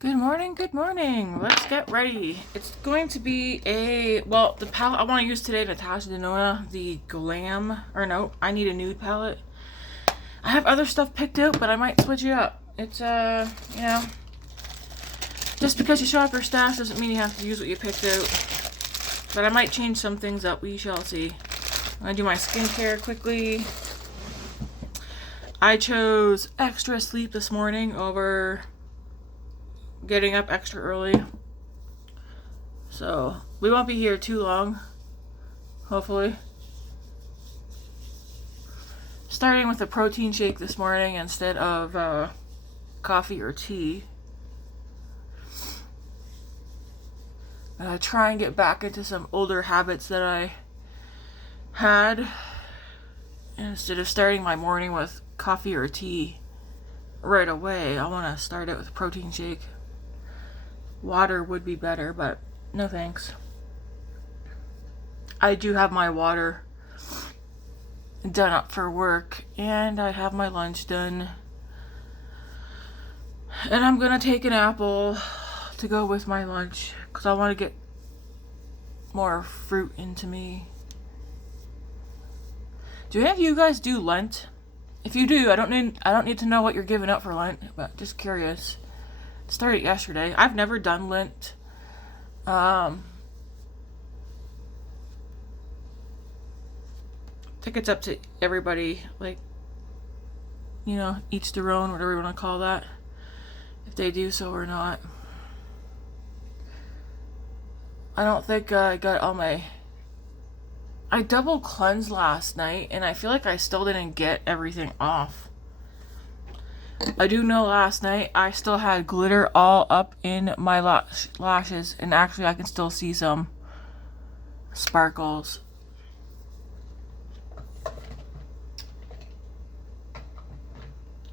Good morning, good morning. Let's get ready. It's going to be the palette I want to use today, Natasha Denona, the Glam, or no, I need a nude palette. I have other stuff picked out, but I might switch it up. It's, you know, just because you show up your stash doesn't mean you have to use what you picked out. But I might change some things up, we shall see. I'm going to do my skincare quickly. I chose extra sleep this morning over getting up extra early, so we won't be here too long, hopefully. Starting with a protein shake this morning instead of coffee or tea. Try and get back into some older habits that I had. Instead of starting my morning with coffee or tea right away, I want to start it with a protein shake. Water would be better, but no thanks. I do have my water done up for work, and I have my lunch done. And I'm gonna take an apple to go with my lunch, because I want to get more fruit into me. Do any of you guys do Lent? If you do, I don't need to know what you're giving up for Lent, but just curious. Started yesterday. I've never done Lent. I think it's up to everybody, like, you know, each their own, whatever you want to call that, if they do so or not. I don't think I got all my... I double cleansed last night, and I feel like I still didn't get everything off. I do know last night I still had glitter all up in my lashes, and actually I can still see some sparkles.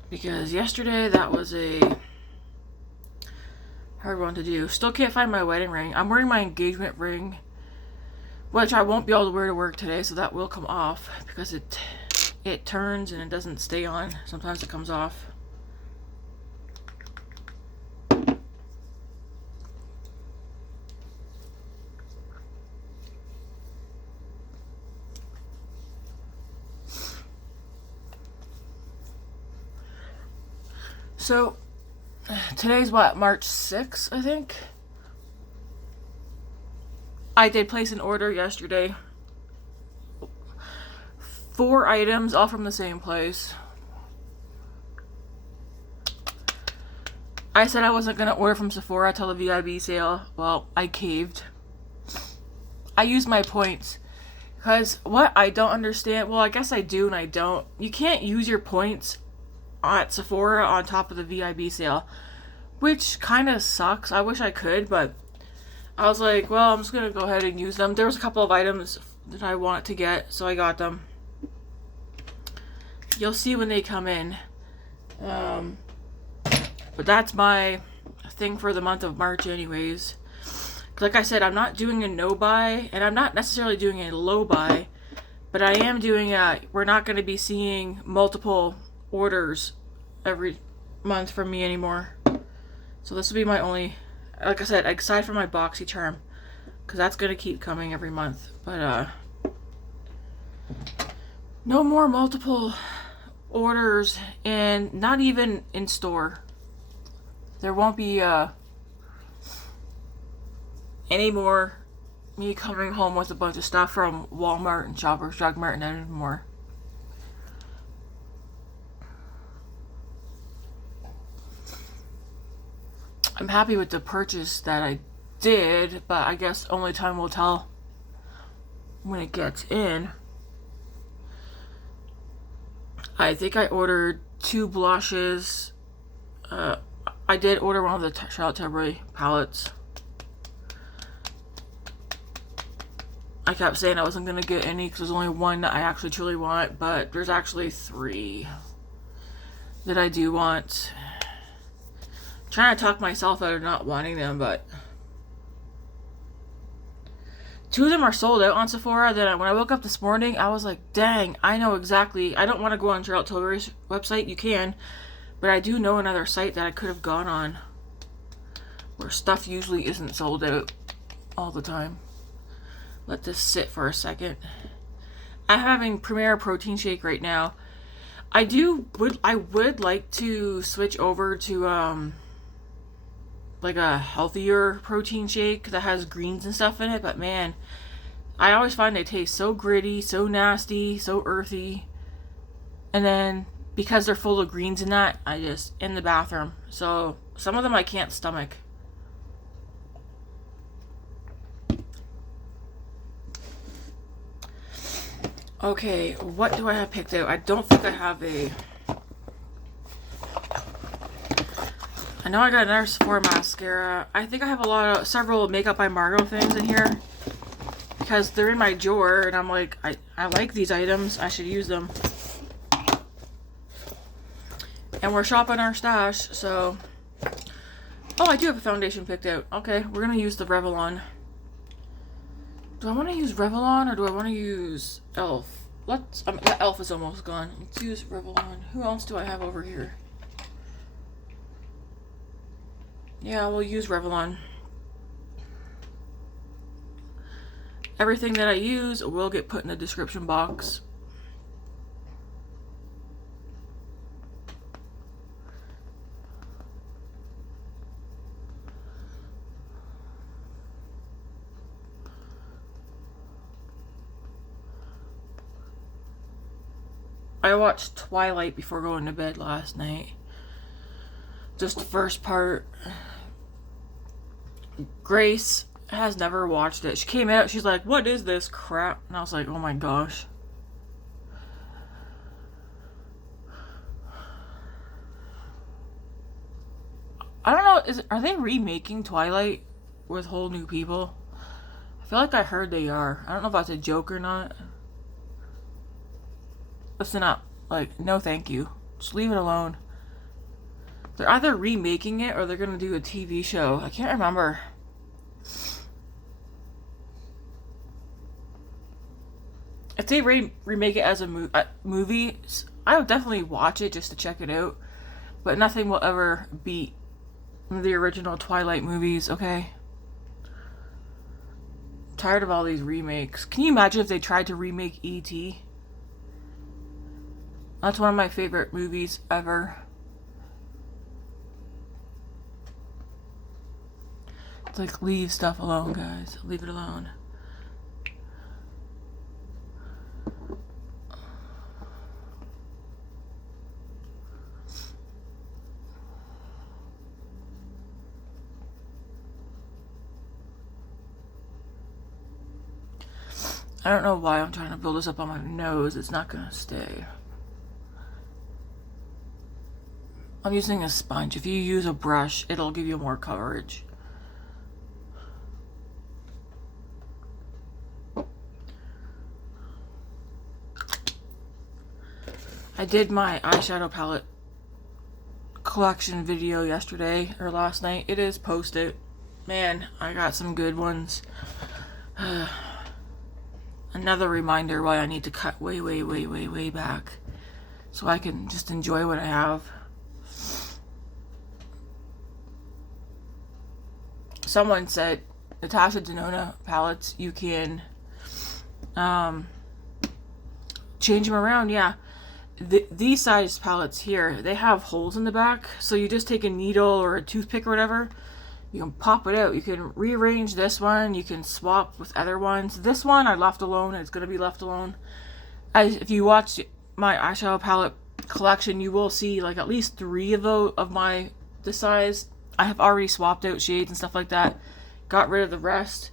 Because yesterday that was a hard one to do. Still can't find my wedding ring. I'm wearing my engagement ring, which I won't be able to wear to work today, so that will come off because it turns and it doesn't stay on. Sometimes it comes off. So, today's what, March 6th, I think? I did place an order yesterday. 4 items, all from the same place. I said I wasn't going to order from Sephora till the VIB sale. Well, I caved. I used my points. Because what I don't understand, well, I guess I do and I don't. You can't use your points at Sephora on top of the VIB sale, which kind of sucks. I wish I could, but I was like, well, I'm just gonna go ahead and use them. There was a couple of items that I wanted to get, so I got them. You'll see when they come in. But that's my thing for the month of March anyways. Like I said, I'm not doing a no buy, and I'm not necessarily doing a low buy, but I am doing we're not going to be seeing multiple orders every month from me anymore. So this will be my only, like I said, aside from my BoxyCharm, because that's going to keep coming every month. But no more multiple orders, and not even in store. There won't be any more me coming home with a bunch of stuff from Walmart and Shoppers Drug Mart and anymore. I'm happy with the purchase that I did, but I guess only time will tell when it gets in. I think I ordered 2 blushes. I did order one of the Charlotte Tilbury palettes. I kept saying I wasn't going to get any because there's only one that I actually truly want, but there's actually 3 that I do want. Trying to talk myself out of not wanting them, but 2 of them are sold out on Sephora. Then when I woke up this morning, I was like, dang, I know exactly. I don't want to go on Charlotte Tilbury's website. You can, but I do know another site that I could have gone on. where stuff usually isn't sold out all the time. Let this sit for a second. I'm having Premier protein shake right now. I would like to switch over to like a healthier protein shake that has greens and stuff in it, but man, I always find they taste so gritty, so nasty, so earthy. And then because they're full of greens in that, I just in the bathroom. So some of them I can't stomach. Okay, what do I have picked out? I don't think I have a... I know I got another Sephora mascara. I think I have several Makeup by Margot things in here. Because they're in my drawer, and I'm like, I like these items. I should use them. And we're shopping our stash, so... Oh, I do have a foundation picked out. Okay, we're going to use the Revelon. Do I want to use Revelon or do I want to use e.l.f.? The e.l.f. is almost gone. Let's use Revelon. Who else do I have over here? Yeah, we'll use Revelon. Everything that I use will get put in the description box. I watched Twilight before going to bed last night. Just the first part. Grace has never watched it. She came out, she's like, "What is this crap?" And I was like, oh my gosh. I don't know, are they remaking Twilight with whole new people? I feel like I heard they are. I don't know if that's a joke or not. Listen up. Like, no thank you. Just leave it alone. They're either remaking it or they're gonna do a TV show. I can't remember. If they remake it as a movie, I would definitely watch it just to check it out. But nothing will ever beat the original Twilight movies, okay? I'm tired of all these remakes. Can you imagine if they tried to remake E.T.? That's one of my favorite movies ever. It's like, leave stuff alone, guys. Leave it alone. I don't know why I'm trying to build this up on my nose. It's not gonna stay. I'm using a sponge. If you use a brush, it'll give you more coverage. I did my eyeshadow palette collection video yesterday, or last night. It is posted. Man, I got some good ones. Another reminder why I need to cut way back. So I can just enjoy what I have. Someone said, Natasha Denona palettes, you can change them around. Yeah, these size palettes here, they have holes in the back, so you just take a needle or a toothpick or whatever, you can pop it out. You can rearrange this one, you can swap with other ones. This one I left alone, it's going to be left alone. If you watch my eyeshadow palette collection, you will see like at least 3 of this size. I have already swapped out shades and stuff like that. Got rid of the rest.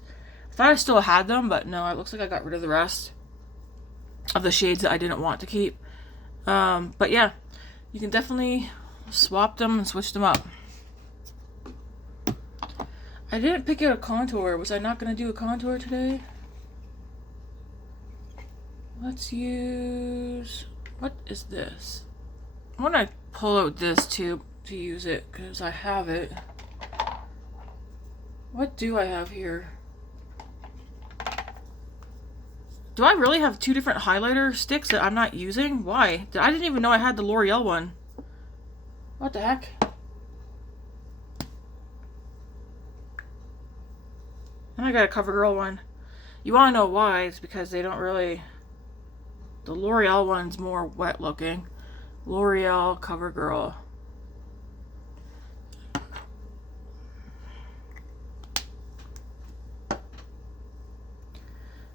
I thought I still had them, but no, it looks like I got rid of the rest of the shades that I didn't want to keep. But yeah, you can definitely swap them and switch them up. I didn't pick out a contour. Was I not going to do a contour today? Let's use... What is this? I'm going to pull out this tube to use it because I have it. What do I have here? Do I really have 2 different highlighter sticks that I'm not using? Why? I didn't even know I had the L'Oreal one. What the heck? I got a CoverGirl one. You want to know why? It's because they don't really... The L'Oreal one's more wet looking. L'Oreal CoverGirl.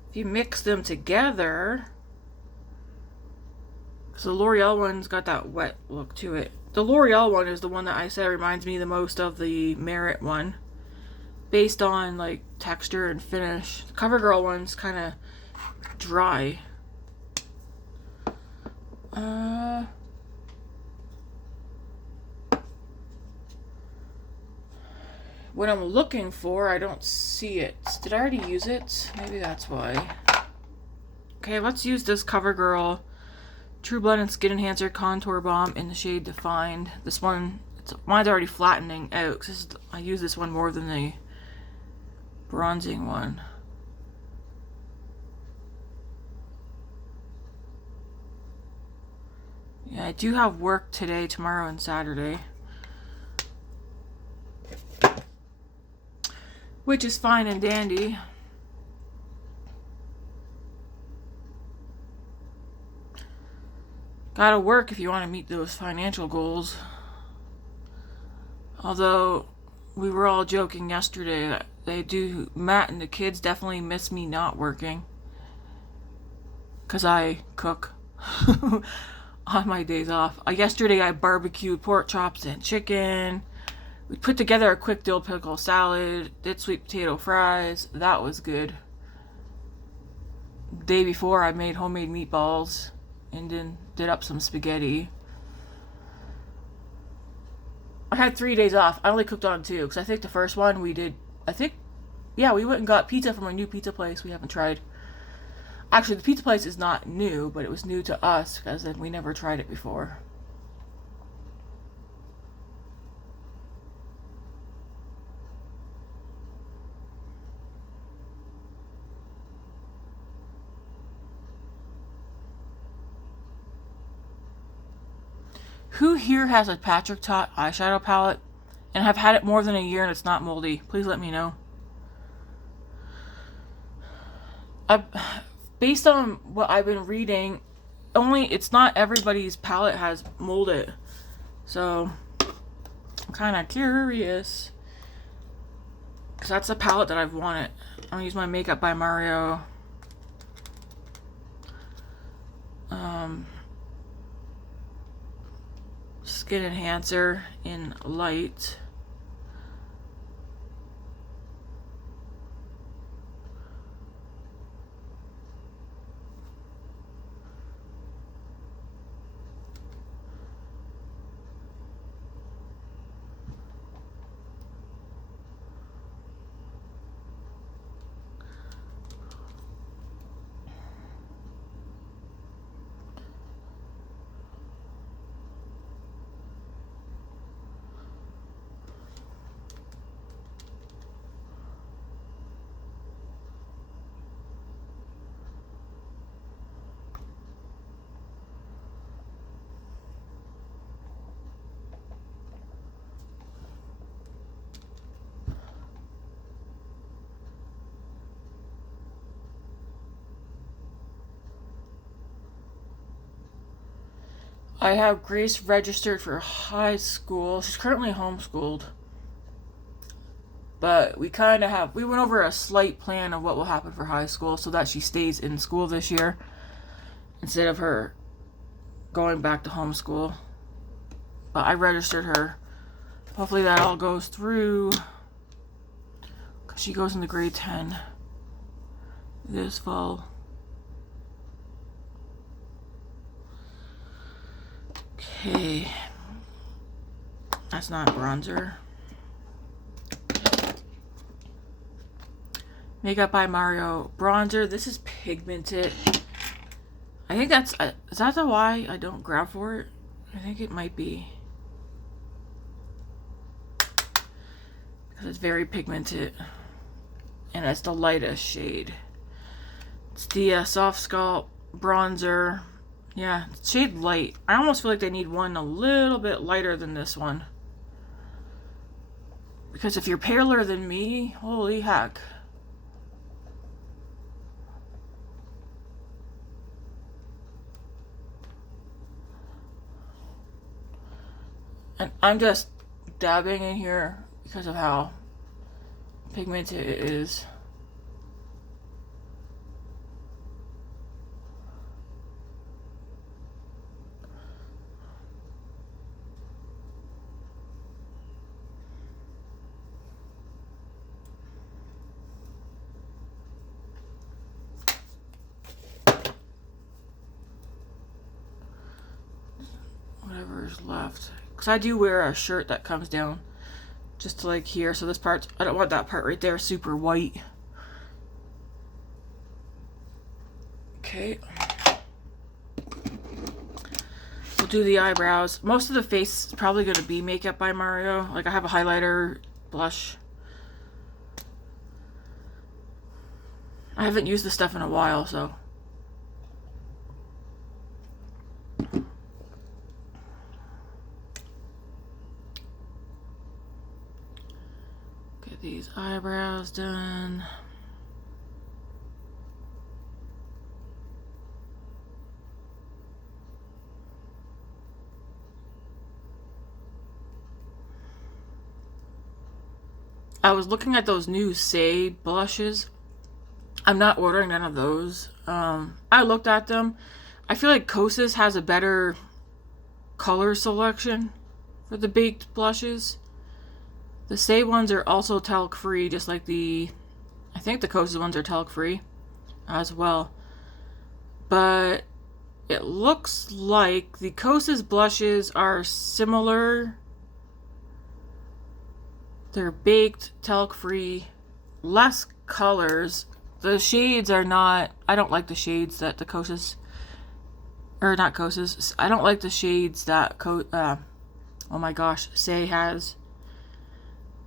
If you mix them together... Because the L'Oreal one's got that wet look to it. The L'Oreal one is the one that I said reminds me the most of the Merit one. Based on, like, texture and finish. The CoverGirl one's kind of dry. What I'm looking for, I don't see it. Did I already use it? Maybe that's why. Okay, let's use this CoverGirl Trueblend and Skin Enhancer Contour Balm in the shade Defined. This one, mine's already flattening out because I use this one more than the bronzing one. Yeah, I do have work today, tomorrow, and Saturday. Which is fine and dandy. Gotta work if you want to meet those financial goals. Although, we were all joking yesterday that Matt and the kids definitely miss me not working. Because I cook on my days off. Yesterday I barbecued pork chops and chicken. We put together a quick dill pickle salad. Did sweet potato fries. That was good. The day before I made homemade meatballs. And then did up some spaghetti. I had 3 days off. I only cooked on 2. Because I think the first one we did... Yeah, we went and got pizza from a new pizza place we haven't tried. Actually, the pizza place is not new, but it was new to us because we never tried it before. Who here has a Patrick Ta eyeshadow palette and have had it more than a year and it's not moldy? Please let me know. Based on what I've been reading, it's not everybody's palette has molded. So, I'm kind of curious. Because that's the palette that I've wanted. I'm going to use my Makeup by Mario. Skin Enhancer in light. I have Grace registered for high school. She's currently homeschooled. But we went over a slight plan of what will happen for high school so that she stays in school this year instead of her going back to homeschool. But I registered her. Hopefully that all goes through because she goes into grade 10 this fall. Okay, that's not bronzer. Makeup by Mario bronzer. This is pigmented. I think is that the why I don't grab for it? I think it might be. Because it's very pigmented. And it's the lightest shade. It's the Softsculpt bronzer. Yeah, shade light. I almost feel like they need one a little bit lighter than this one. Because if you're paler than me, holy heck. And I'm just dabbing in here because of how pigmented it is. Whatever's left. Because I do wear a shirt that comes down just to like here. So this part, I don't want that part right there super white. Okay. We'll do the eyebrows. Most of the face is probably going to be Makeup by Mario. Like I have a highlighter, blush. I haven't used this stuff in a while, so. Get these eyebrows done. I was looking at those new Say blushes. I'm not ordering none of those. I looked at them. I feel like Kosas has a better color selection for the baked blushes. The Say ones are also talc free, just like I think the Kosas ones are talc free as well. But it looks like the Kosas blushes are similar. They're baked, talc-free, less colors. The shades are not... I don't like the shades that the Kosas... Or not Kosas. I don't like the shades that... oh my gosh, Say has.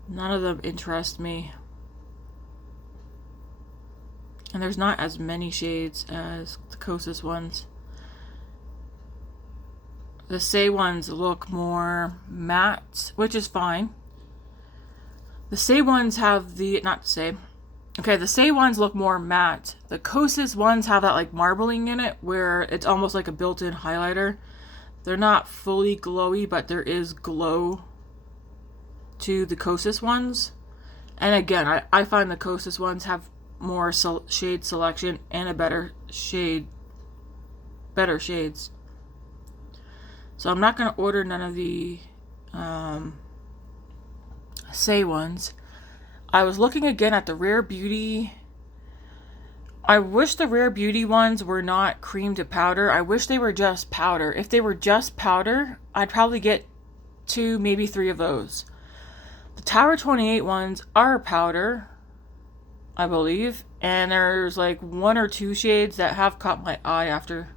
None of them interest me. And there's not as many shades as the Kosas ones. The Say ones look more matte, which is fine. The Say ones have the, not to say, okay, the Say ones look more matte. The Kosas ones have that like marbling in it where it's almost like a built-in highlighter. They're not fully glowy, but there is glow to the Kosas ones. And again, I find the Kosas ones have more shade selection and a better shades. So I'm not going to order none of the Say ones. I was looking again at the Rare Beauty. I wish the Rare Beauty ones were not cream to powder. I wish they were just powder. If they were just powder, I'd probably get 2, maybe 3 of those. The Tower 28 ones are powder, I believe. And there's like 1 or 2 shades that have caught my eye after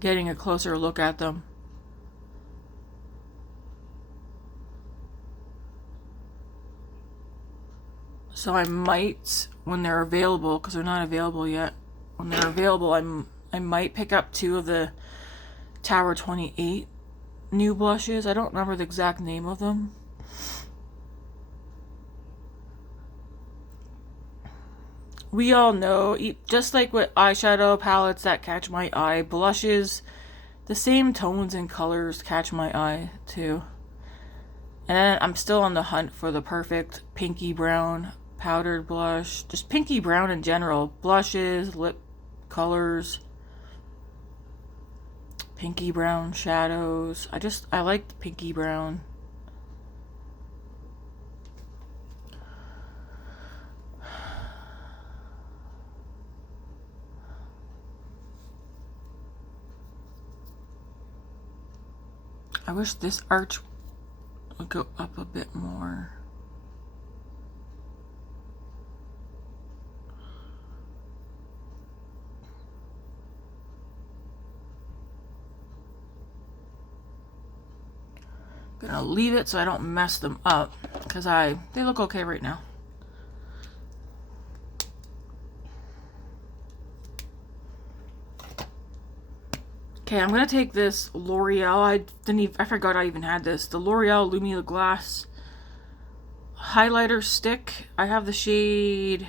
getting a closer look at them. So I might, when they're available, because they're not available yet, when they're available, I might pick up 2 of the Tower 28 new blushes. I don't remember the exact name of them. We all know, just like with eyeshadow palettes that catch my eye, blushes, the same tones and colors catch my eye too. And then I'm still on the hunt for the perfect pinky brown powdered blush. Just pinky brown in general. Blushes, lip colors, pinky brown shadows. I like the pinky brown. I wish this arch would go up a bit more. Gonna leave it so I don't mess them up, because they look okay right now. Okay, I'm gonna take this L'Oreal. I forgot I even had this. The L'Oreal Lumi Glass highlighter stick. I have the shade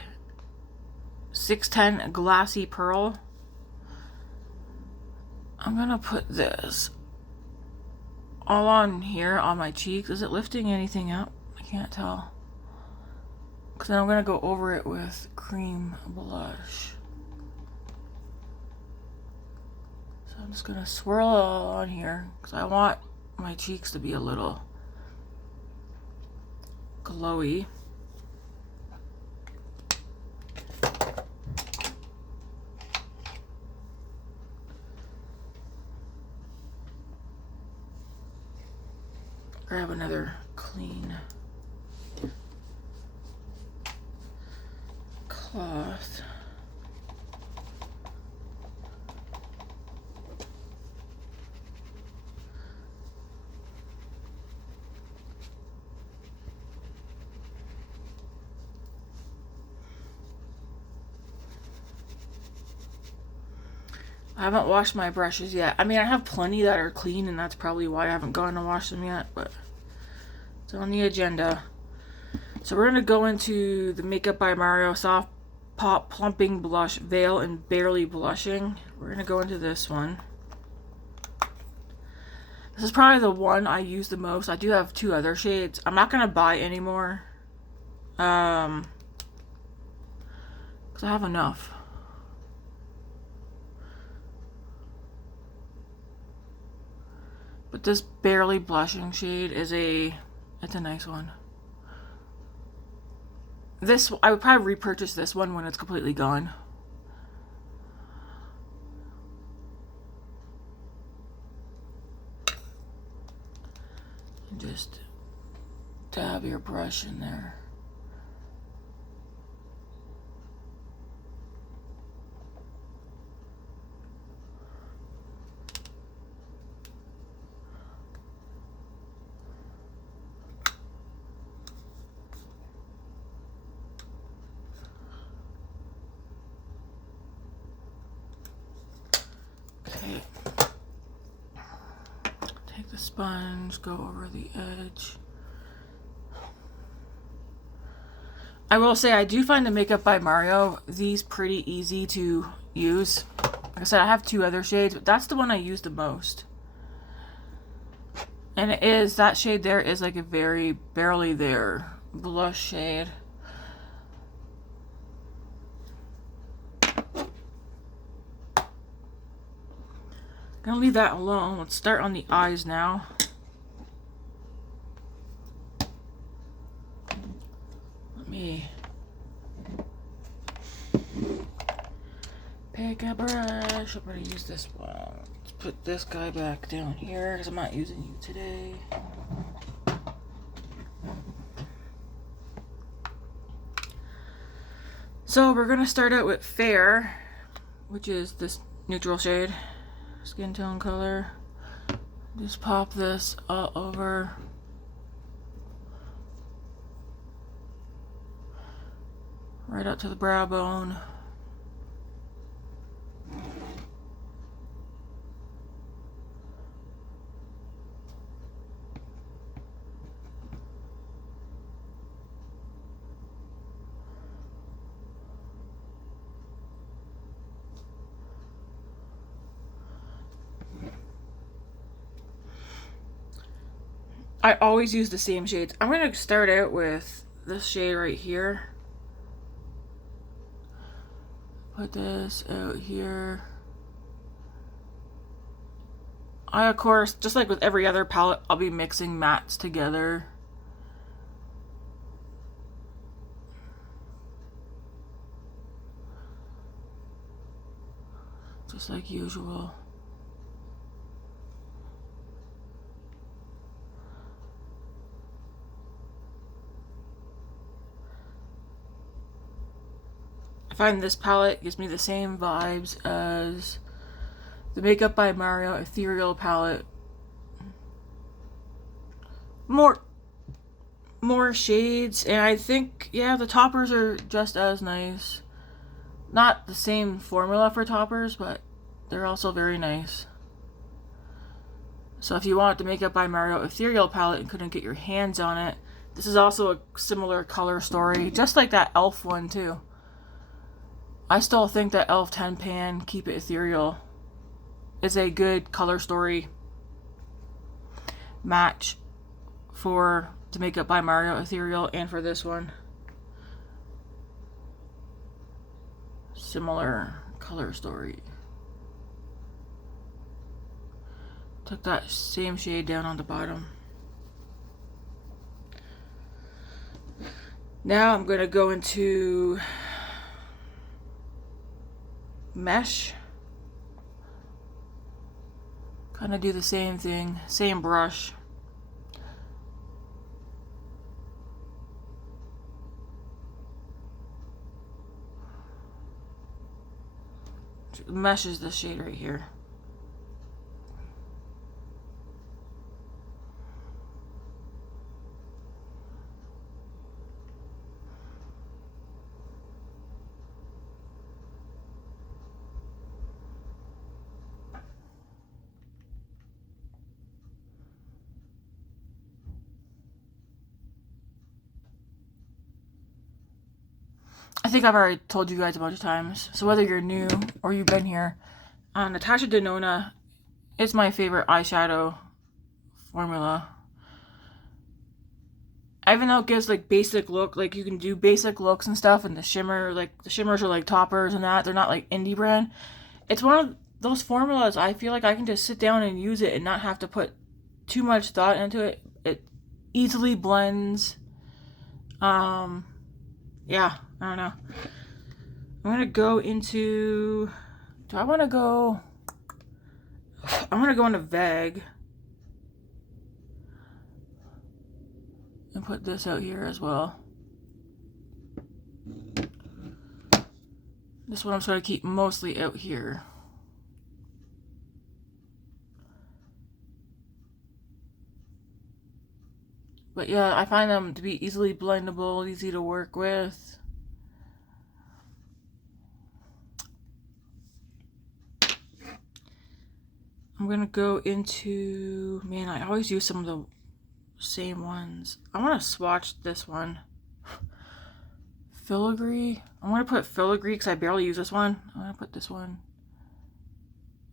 610 Glassy Pearl. I'm gonna put this all on here on my cheeks. Is it lifting anything up? I can't tell. Because then I'm going to go over it with cream blush. So I'm just going to swirl it all on here because I want my cheeks to be a little glowy. Grab another clean cloth. I haven't washed my brushes yet. I mean, I have plenty that are clean, and that's probably why I haven't gone to wash them yet, but it's on the agenda. So we're going to go into the Makeup by Mario Soft Pop Plumping Blush Veil and Barely Blushing. We're going to go into this one. This is probably the one I use the most. I do have two other shades. I'm not going to buy any more. Because I have enough. But this Barely Blushing shade is it's a nice one. This, I would probably repurchase this one when it's completely gone. And just dab your brush in there. Take the sponge, go over the edge. I will say I do find the Makeup by Mario these pretty easy to use. Like I said, I have two other shades, but that's the one I use the most. And that shade there is like a very Barely There blush shade. Gonna leave that alone. Let's start on the eyes now. Let me pick a brush. I'm gonna use this one. Let's put this guy back down here because I'm not using you today. So we're gonna start out with Fair, which is this neutral shade. Skin tone color. Just pop this all over. Right up to the brow bone. I always use the same shades. I'm going to start out with this shade right here. Put this out here. I, of course, just like with every other palette, I'll be mixing mattes together. Just like usual. I find this palette gives me the same vibes as the Makeup by Mario Ethereal palette. More shades, and I think, yeah, the toppers are just as nice. Not the same formula for toppers, but they're also very nice. So if you want the Makeup by Mario Ethereal palette and couldn't get your hands on it, this is also a similar color story, just like that e.l.f. one too. I still think that e.l.f. 10 Pan Keep It Ethereal is a good color story. match for the Makeup by Mario Ethereal and for this one. Similar color story. Took that same shade down on the bottom. Now I'm going to go into Mesh. Kind of do the same thing, same brush. Mesh is the shade right here. I think I've already told you guys a bunch of times, so whether you're new or you've been here, Natasha Denona is my favorite eyeshadow formula. Even though it gives like basic look, like you can do basic looks and stuff, and the shimmer, like the shimmers are like toppers and that, they're not like indie brand. It's one of those formulas I feel like I can just sit down and use it and not have to put too much thought into it. It easily blends. Yeah, I don't know. I'm gonna go into, I want to go into Vague and put this out here as well. This one I'm just going to keep mostly out here. But yeah, I find them to be easily blendable, easy to work with. I'm going to go into, man, I always use some of the same ones. I want to swatch this one. Filigree. I want to put filigree because I barely use this one. I'm going to put this one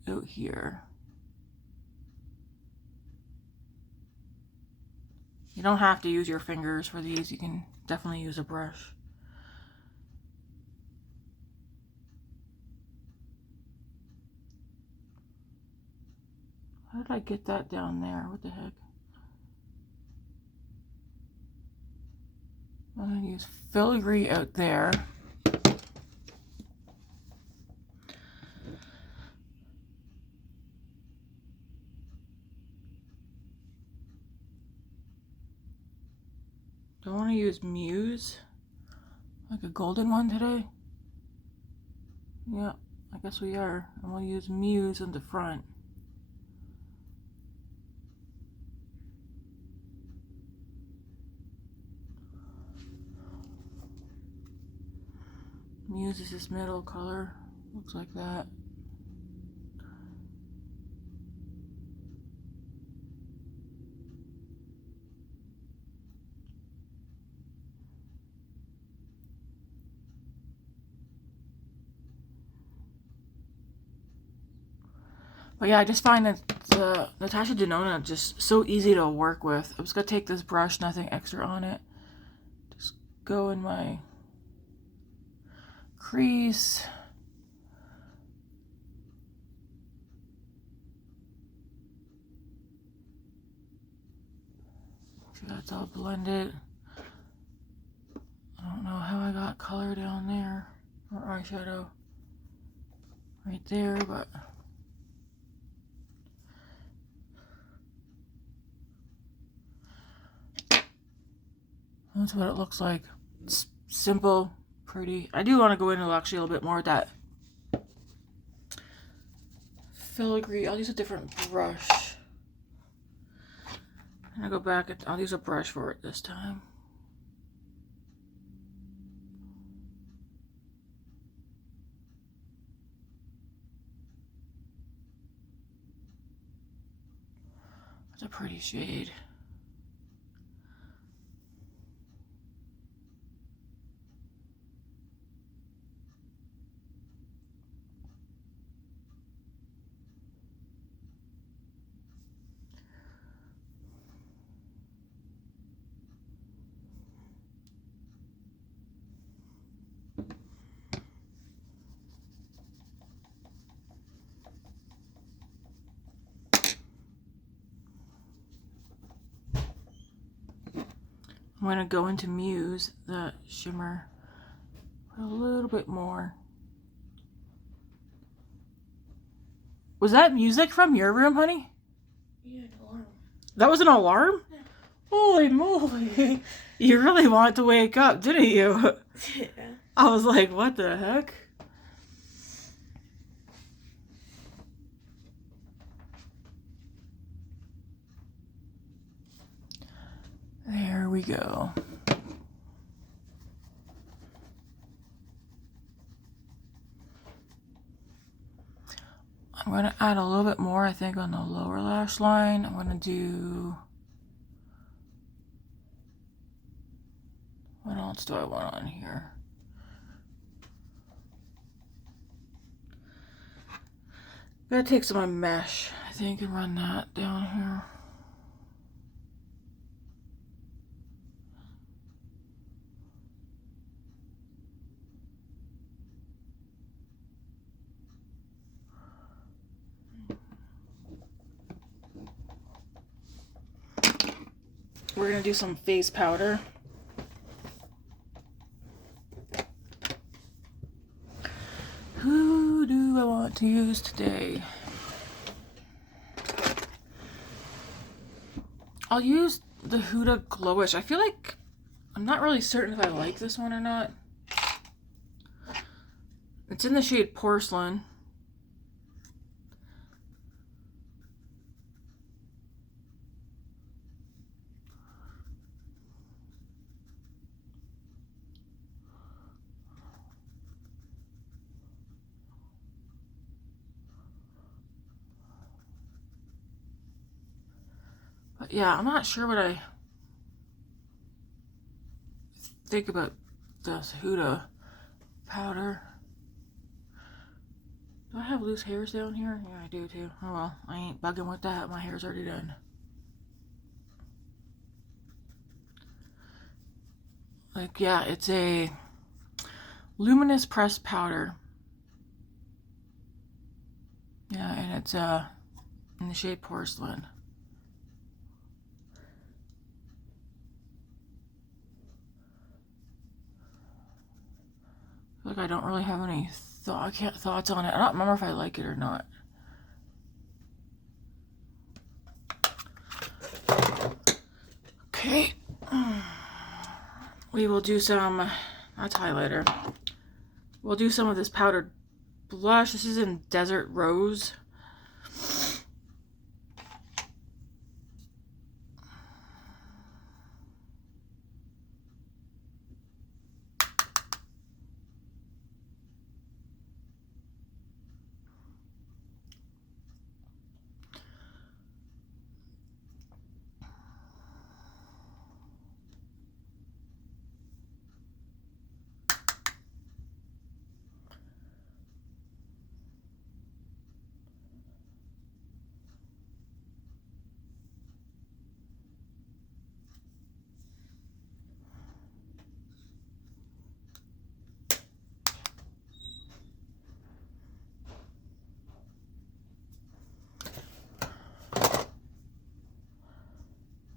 out here. You don't have to use your fingers for these. You can definitely use a brush. How did I get that down there? What the heck? I'm going to use filigree out there. Do I want to use Muse? Like a golden one today? Yeah, I guess we are. I'm going to use Muse in the front. Muse is this middle color. Looks like that. But yeah, I just find that the Natasha Denona just so easy to work with. I'm just going to take this brush, nothing extra on it. Just go in my crease. See, that's all blended. I don't know how I got color down there, or eyeshadow right there, but that's what it looks like. It's simple, pretty. I do want to go into actually a little bit more with that filigree. I'll use a different brush. And I'll go back, I'll use a brush for it this time. It's a pretty shade. I'm going to go into Muse, the shimmer, a little bit more. Was that music from your room, honey? Yeah, an alarm. That was an alarm? Yeah. Holy moly. You really wanted to wake up, didn't you? Yeah. I was like, what the heck? There we go. I'm going to add a little bit more, I think, on the lower lash line. I'm going to do... What else do I want on here? I'm going to take some of my mesh, I think, and run that down here. We're going to do some face powder. Who do I want to use today? I'll use the Huda Glowish. I feel like I'm not really certain if I like this one or not. It's in the shade Porcelain. But yeah, I'm not sure what I think about this Huda powder. Do I have loose hairs down here? Yeah, I do too. Oh well, I ain't bugging with that. My hair's already done. Like, yeah, it's a Luminous pressed powder. Yeah, and it's in the shade Porcelain. Like, I don't really have any thoughts on it. I don't remember if I like it or not. Okay. We will do some, that's highlighter. We'll do some of this powdered blush. This is in Desert Rose.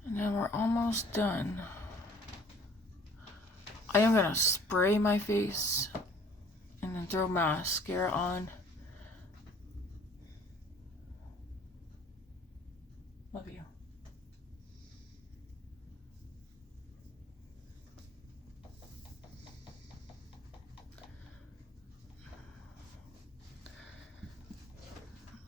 And then we're almost done. I am gonna spray my face and then throw mascara on. Love you.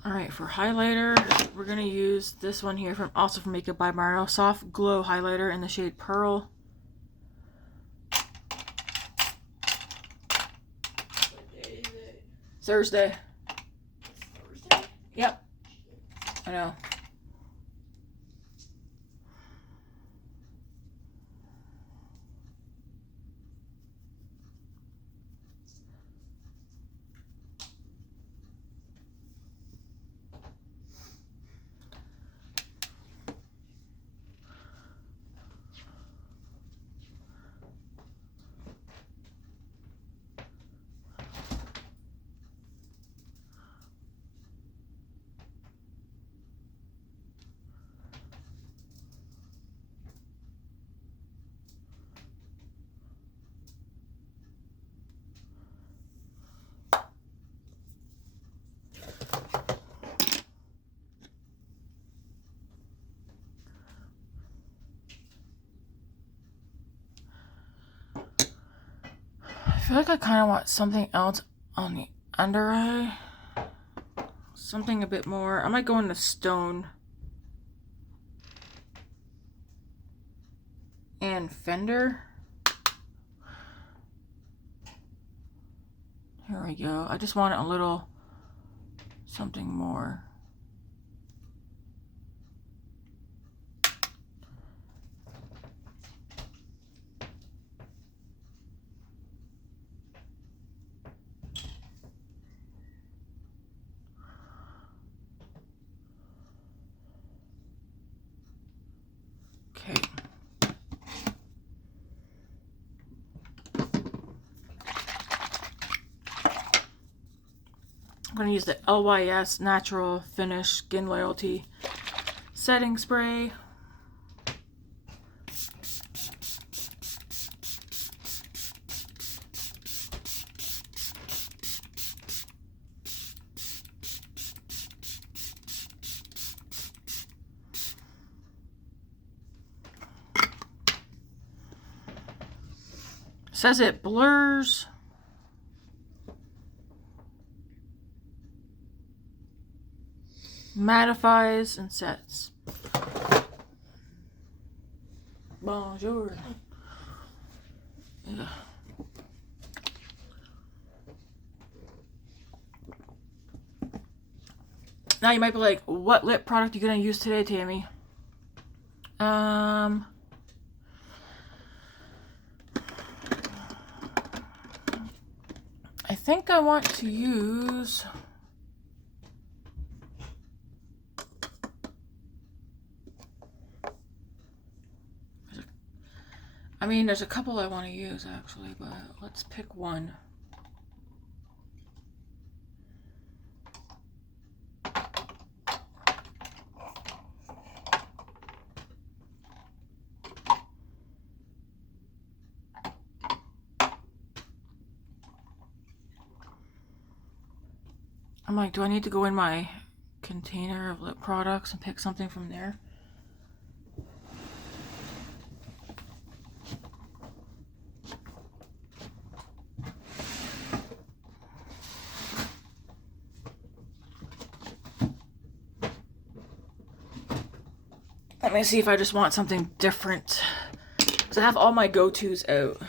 Alright, for highlighter, we're going to use this one here also from Makeup by Mario. Soft Glow Highlighter in the shade Pearl. What day is it? Thursday. It's Thursday? Yep. I know. feel like I kind of want something else on the under eye. Something a bit more. I might go into Stone and Fender. Here we go. I just want a little something more. Okay. I'm going to use the LYS Natural Finish Skin Loyalty Setting Spray. Says it blurs, mattifies, and sets. Bonjour. Yeah. Now you might be like, what lip product are you gonna use today, Tammy? I think I want to use there's a couple I want to use actually, but let's pick one. I'm like, do I need to go in my container of lip products and pick something from there? Let me see if I just want something different. Because I have all my go-tos out.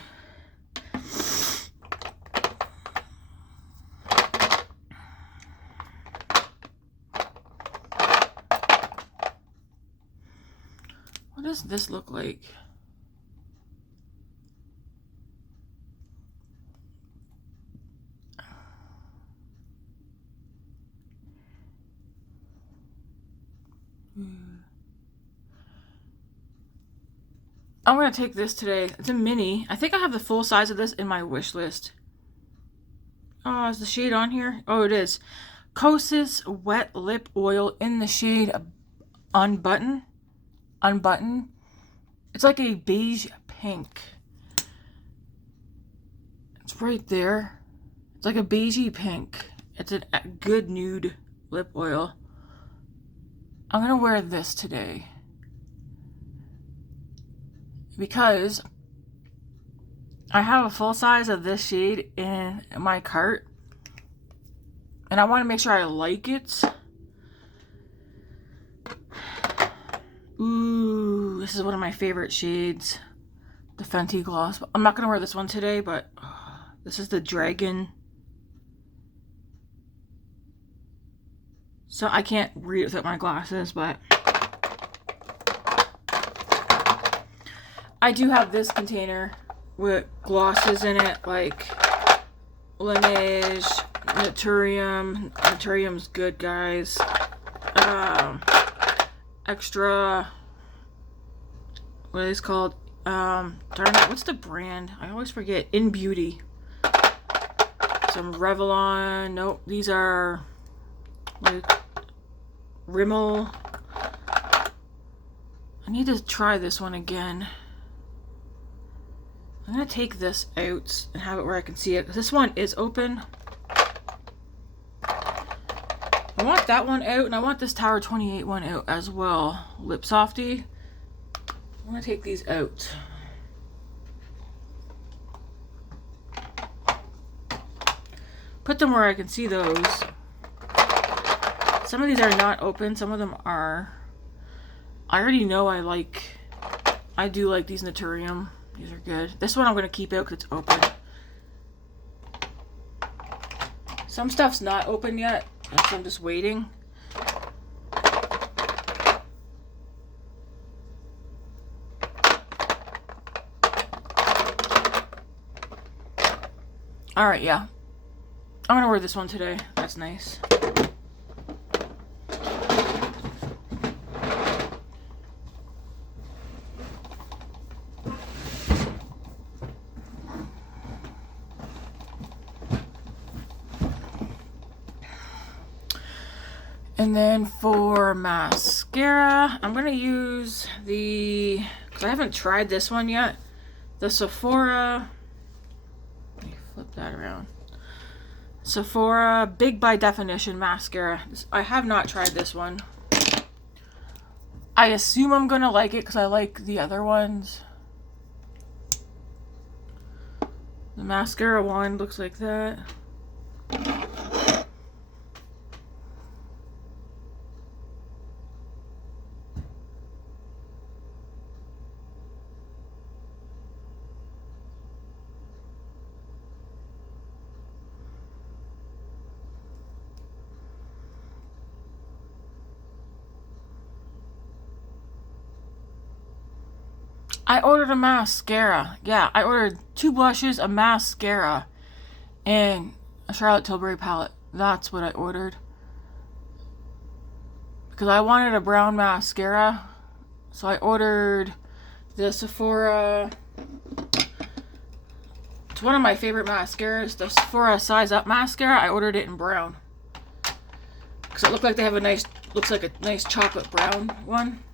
What does this look like? I'm going to take this today. It's a mini. I think I have the full size of this in my wish list. Oh, is the shade on here? Oh, it is. Kosas Wet Lip Oil in the shade Unbuttoned. It's like a beige pink. It's right there. It's like a beigey pink. It's a good nude lip oil. I'm going to wear this today. Because I have a full size of this shade in my cart. And I want to make sure I like it. Ooh, this is one of my favorite shades. The Fenty Gloss. I'm not going to wear this one today, but this is the Dragon. So I can't read it without my glasses, but I do have this container with glosses in it, like Luminous, Naturium. Naturium's good, guys. Extra, what is it called? Darn it, what's the brand? I always forget. In Beauty. Some Revelon. Nope, these are like Rimmel. I need to try this one again. I'm going to take this out and have it where I can see it. Because this one is open. I want that one out. And I want this Tower 28 one out as well. Lip Softy. I'm going to take these out. put them where I can see those. Some of these are not open, some of them are. I already know I do like these Naturium. These are good. This one I'm going to keep out because it's open. Some stuff's not open yet, so I'm just waiting. Alright, yeah. I'm going to wear this one today. That's nice. And then for mascara, I'm going to use because I haven't tried this one yet, the Sephora, let me flip that around, Sephora Big by Definition Mascara. I have not tried this one. I assume I'm going to like it because I like the other ones. The mascara wand looks like that. I ordered a mascara. Yeah, I ordered 2 blushes, a mascara, and a Charlotte Tilbury palette. That's what I ordered. Because I wanted a brown mascara. So I ordered the Sephora. It's one of my favorite mascaras. The Sephora Size Up mascara. I ordered it in brown. Because it looked like they have looks like a nice chocolate brown one.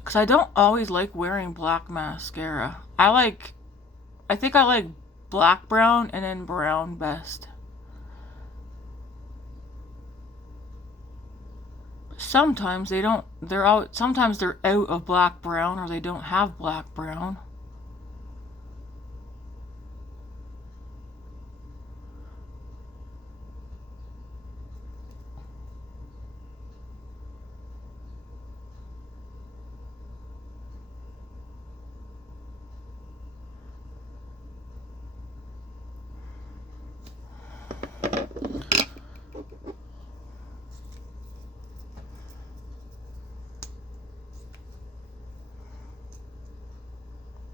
Because I don't always like wearing black mascara. I think I like black brown and then brown best. Sometimes they don't, sometimes they're out of black brown or they don't have black brown.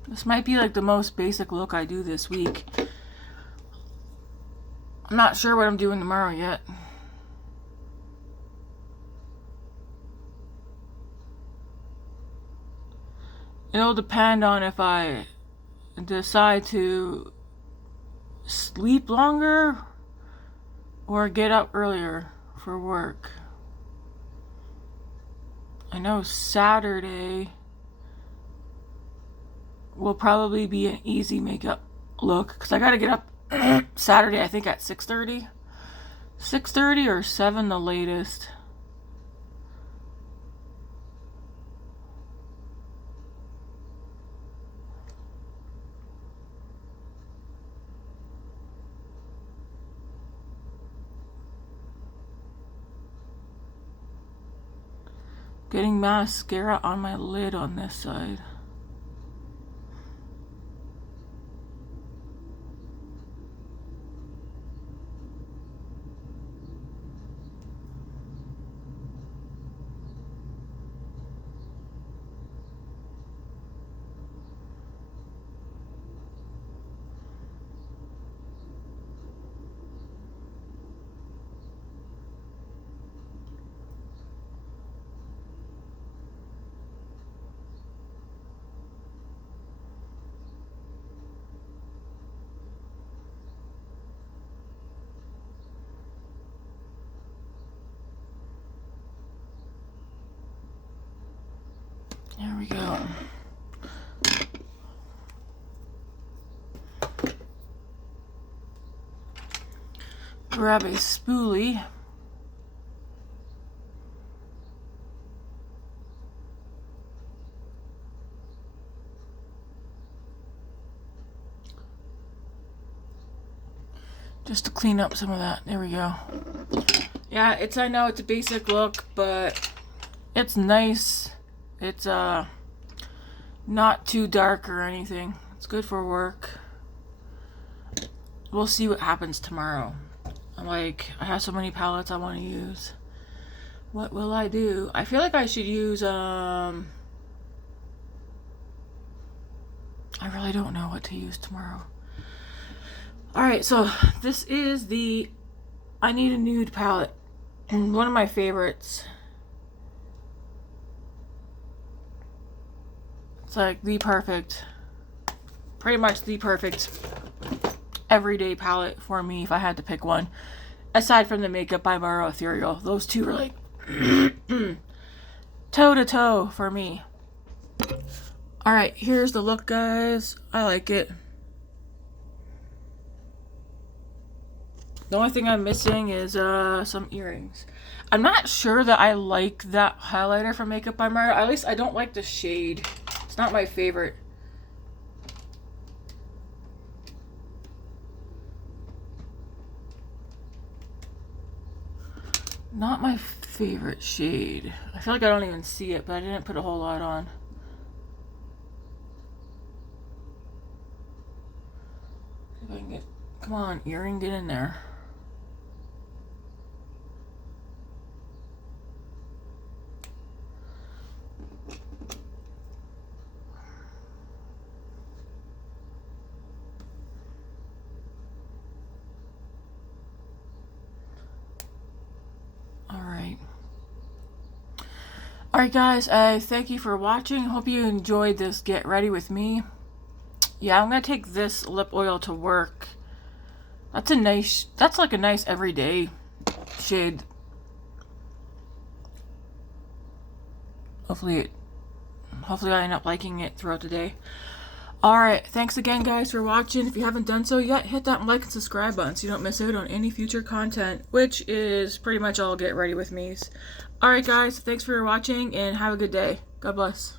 This might be like the most basic look I do this week. I'm not sure what I'm doing tomorrow yet. It'll depend on if I decide to sleep longer or get up earlier for work. I know Saturday will probably be an easy makeup look because I gotta get up Saturday, I think at 6:30. 6:30 or 7 the latest. Getting mascara on my lid on this side. There we go. Grab a spoolie. Just to clean up some of that. There we go. Yeah, I know it's a basic look, but it's nice. It's not too dark or anything. It's good for work. We'll see what happens tomorrow. I have so many palettes I want to use. What will I do? I feel like I should use I really don't know what to use tomorrow. Alright, so this is the I Need a Nude palette. And one of my favorites. It's like the perfect, pretty much the perfect everyday palette for me if I had to pick one. Aside from the Makeup by Maro Ethereal. Those two are like toe to toe for me. Alright, here's the look, guys. I like it. The only thing I'm missing is some earrings. I'm not sure that I like that highlighter from Makeup by Maro. At least I don't like the shade. It's not my favorite. Not my favorite shade. I feel like I don't even see it, but I didn't put a whole lot on. See if I can get, come on, earring, get in there. Alright guys, I thank you for watching. Hope you enjoyed this Get Ready With Me. Yeah, I'm going to take this lip oil to work. That's like a nice everyday shade. Hopefully I end up liking it throughout the day. Alright, thanks again guys for watching. If you haven't done so yet, hit that like and subscribe button so you don't miss out on any future content, which is pretty much all Get Ready With Me's. Alright guys, thanks for watching and have a good day. God bless.